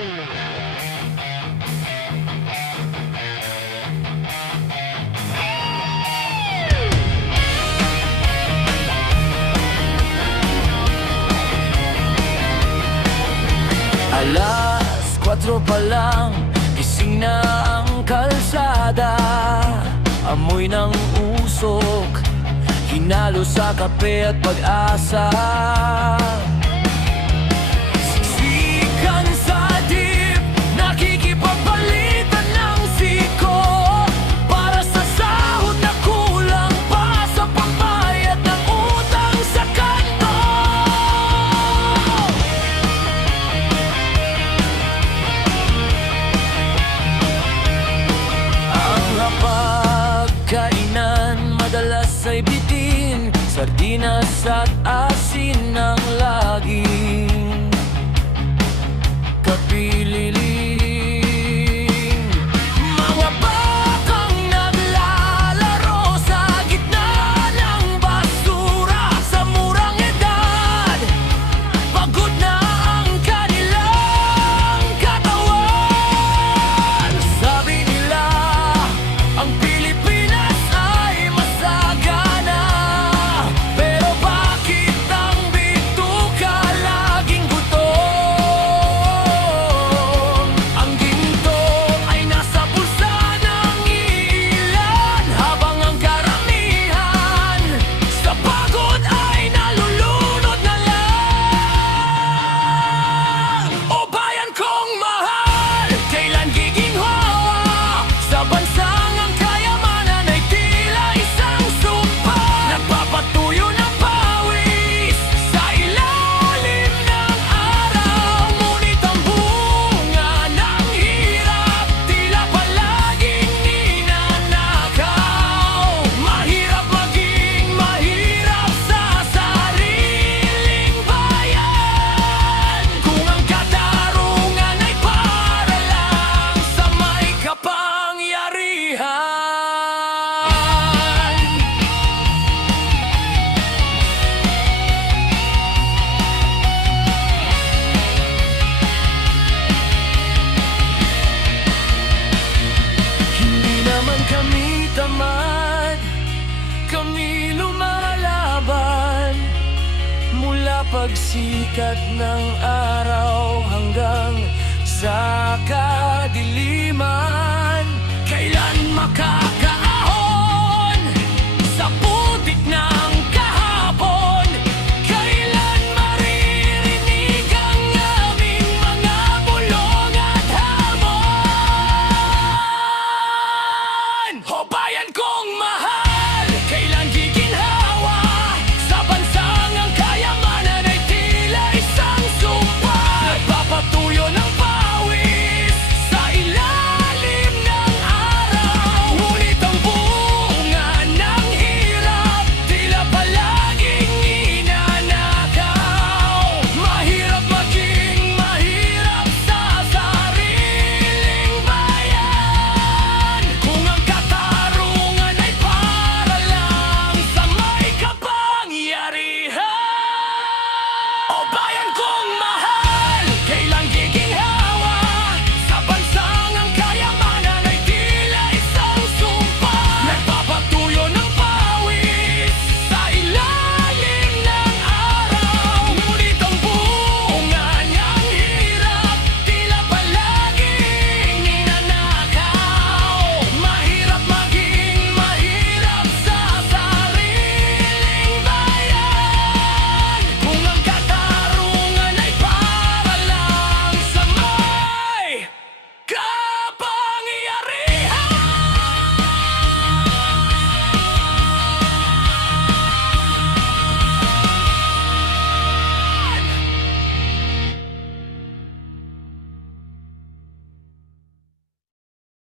Alas 4 pa lang, gising na ang kalsada. Amoy ng usok, hinalo sa kape at pag-asa. Siksikan sa dip, nakikipagpalitan ng siko, para sa sahod na kulang pa sa pambayad ng utang sa kanto. Ang hapagkainan madalas ay bitin, sardinas at asin ng laging kapililing. Mga batang naglalaro sa gitna ng basura, sa murang edad, pagod na ang kanilang katawan. Sabi nila, ang Pilipinas ay masagana, pero bakit ang bituka laging gutom? Ang ginto ay nasa bulsa ng ilan, habang ang karamihan sa pagod ay nalulunod na lang. O bayan kong mahal, kailan giginhawa sa bansang ang kayamanan ay tila isang sumpa? Nagpapatuyo ng pawis sa ilalim ng araw, ngunit ang bunga ng hirap tila palaging ninanakaw. Mahirap maging mahirap sa sariling bayan, kung ang katarungan ay para lang sa may kapangyarihan. Hindi naman kami tamad, kami lumalaban, mula pagsikat ng araw hanggang sa kadilim.